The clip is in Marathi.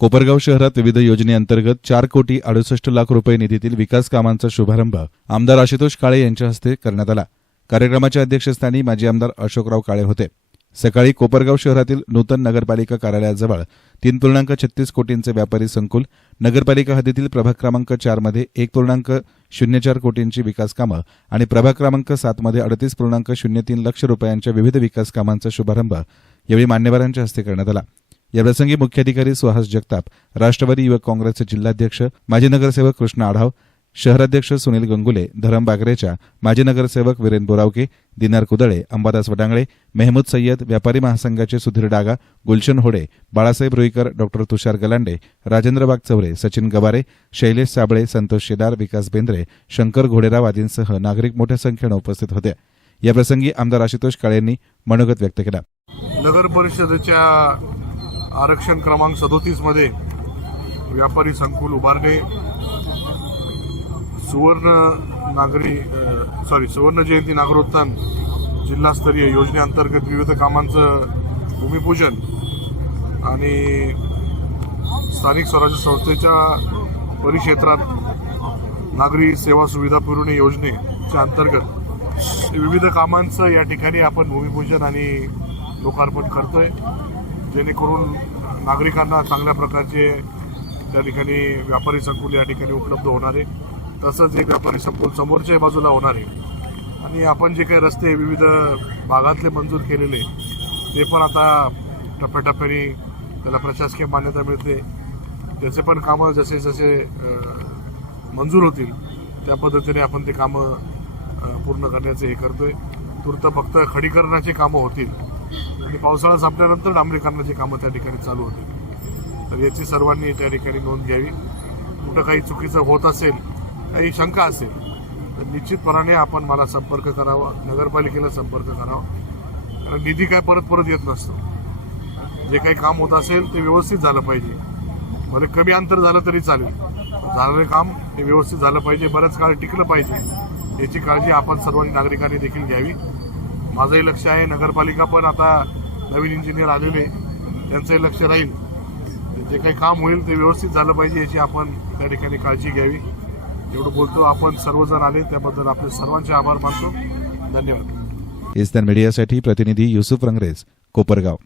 कोपरगाव शहरात विविध योजनेअंतर्गत चार कोटी अडुसष्ट लाख रुपये निधीतील विकास कामांचा शुभारंभ आमदार आशुतोष काळे यांच्या हस्ते करण्यात आला. कार्यक्रमाच्या अध्यक्षस्थानी माजी आमदार अशोकराव काळे होते. सकाळी कोपरगाव शहरातील नूतन नगरपालिका कार्यालयाजवळ तीन पूर्णांक छत्तीस कोटींचे व्यापारी संकुल नगरपालिका हद्दीतील प्रभाग क्रमांक चारमध्ये एक पूर्णांक शून्य चार कोटींची विकास कामं आणि प्रभाग क्रमांक सातमध्ये अडतीस पूर्णांक शून्य तीन लक्ष रुपयांच्या विविध विकास कामांचा शुभारंभ यावेळी मान्यवरांच्या हस्ते करण्यात आला. याप्रसंगी मुख्याधिकारी सुहास जगताप राष्ट्रवादी युवक काँग्रेसचे जिल्हाध्यक्ष माजी नगरसेवक कृष्ण आढाव शहराध्यक्ष सुनील गंगुले धरम बागरेच्या माजी नगरसेवक वीरेन बोरावके दिनार कुदळे अंबादास वडांगळे मेहमूद सय्यद व्यापारी महासंघाचे सुधीर डागा गुलशन होडे बाळासाहेब रुईकर डॉक्टर तुषार गलांडे राजेंद्र बागचौरे सचिन गवारे शैलेश साबळे संतोष शेदार विकास बेंद्रे शंकर घोडेराव आदींसह नागरिक मोठ्या संख्येनं उपस्थित होते. याप्रसंगी आमदार आशुतोष काळे यांनी मनोगत व्यक्त केला. नगर परिषदेच्या आरक्षण क्रमांक सदोतीसमध्ये व्यापारी संकुल उभारणे. सुवर्ण नागरी सॉरी सुवर्ण जयंती नागरोत्थान जिल्हास्तरीय योजनेअंतर्गत विविध कामांचं भूमिपूजन आणि स्थानिक स्वराज्य संस्थेच्या परिक्षेत्रात नागरी सेवा सुविधा पुरवणे योजनेच्या अंतर्गत विविध कामांचं या ठिकाणी आपण भूमिपूजन आणि लोकार्पण करतोय. जेणेकरून नागरिकांना चांगल्या प्रकारचे त्या ठिकाणी व्यापारी संकुल या ठिकाणी उपलब्ध होणार आहे. तसंच एक व्यापारी संकुल समोरच्या बाजूला होणार आहे. आणि आपण जे काही रस्ते विविध भागातले मंजूर केलेले ते पण आता टप्प्याटप्प्याने त्याला प्रशासकीय मान्यता मिळते. त्याचे पण कामं जसे जसे मंजूर होतील त्या पद्धतीने आपण ते कामं पूर्ण करण्याचे हे करतोय. तूर्त फक्त खडीकरणाचे कामं होतील. आणि पावसाळा संपल्यानंतर डांबरीकरणाची कामं त्या ठिकाणी चालू होते तर याची सर्वांनी त्या ठिकाणी नोंद घ्यावी. कुठं काही चुकीचं होत असेल काही शंका असेल तर निश्चितपणाने आपण मला संपर्क करावा नगरपालिकेला संपर्क करावा. कारण निधी काय परत परत येत नसतो. जे काही काम होत असेल ते व्यवस्थित झालं पाहिजे. भले कमी अंतर झालं तरी चालेल. झालेलं काम हे व्यवस्थित झालं पाहिजे. बऱ्याच काळ टिकलं पाहिजे. याची काळजी आपण सर्वांनी नागरिकांनी देखील घ्यावी. माझंही लक्ष आहे. नगरपालिका पण आता नवीन इंजिनियर आलेले त्यांचंही लक्ष राहील. जे काही काम होईल ते व्यवस्थित झालं पाहिजे याची आपण त्या ठिकाणी काळजी घ्यावी. एवढं बोलतो. आपण सर्वजण आले. त्याबद्दल आपले सर्वांचे आभार मानतो. धन्यवाद. इस्तान मीडियासाठी प्रतिनिधी युसुफ रंगरेज कोपरगाव.